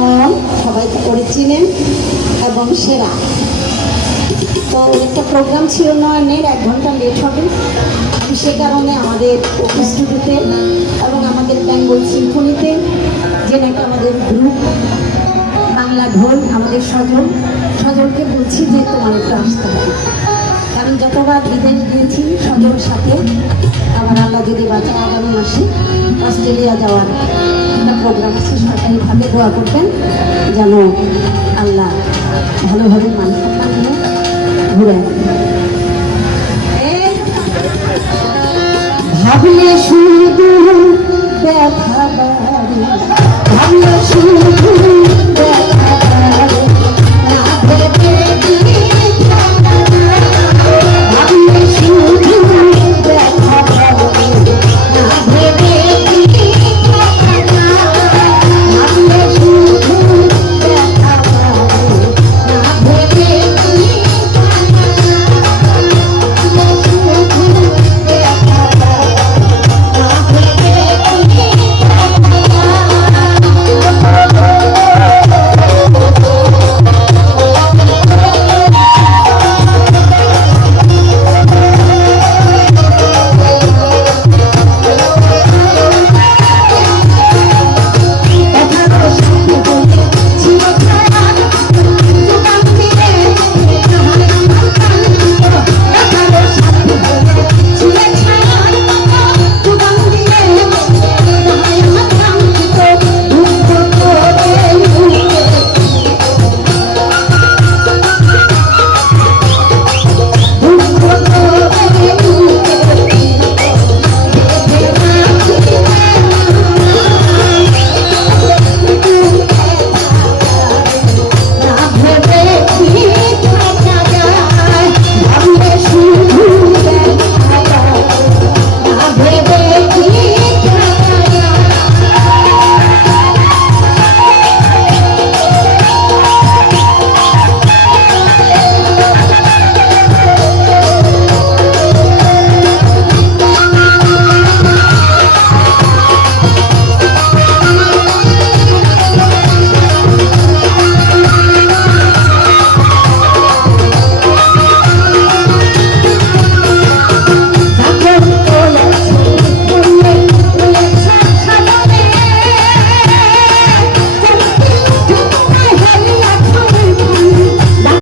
নয়ন, সবাই করে চিনেন এবং সেরা। তো একটা প্রোগ্রাম ছিল নয়নের, 1 ঘন্টা লেট হবে। সে কারণে আমাদের স্টুডিওতে এবং আমাদের বেঙ্গল সিম্ফনিতে যে নাকি আমাদের গ্রুপ বাংলা ঢোল, আমাদের সজলকে বলছি যে তোমার একটু আসতে হবে, কারণ যতবার বিদেশ গিয়েছি সজল সাথে। আবার আল্লাহ যদি বাঁচা আগামী মাসে অস্ট্রেলিয়া যাওয়ার একটা প্রোগ্রাম আছে, সরকারিভাবে দোয়া করবেন যেন আল্লাহ ভালোভাবে মানুষ নিয়ে ঘুরে। ভাবলে শুধু ব্যথা বাড়ে, ভাবলে শুধু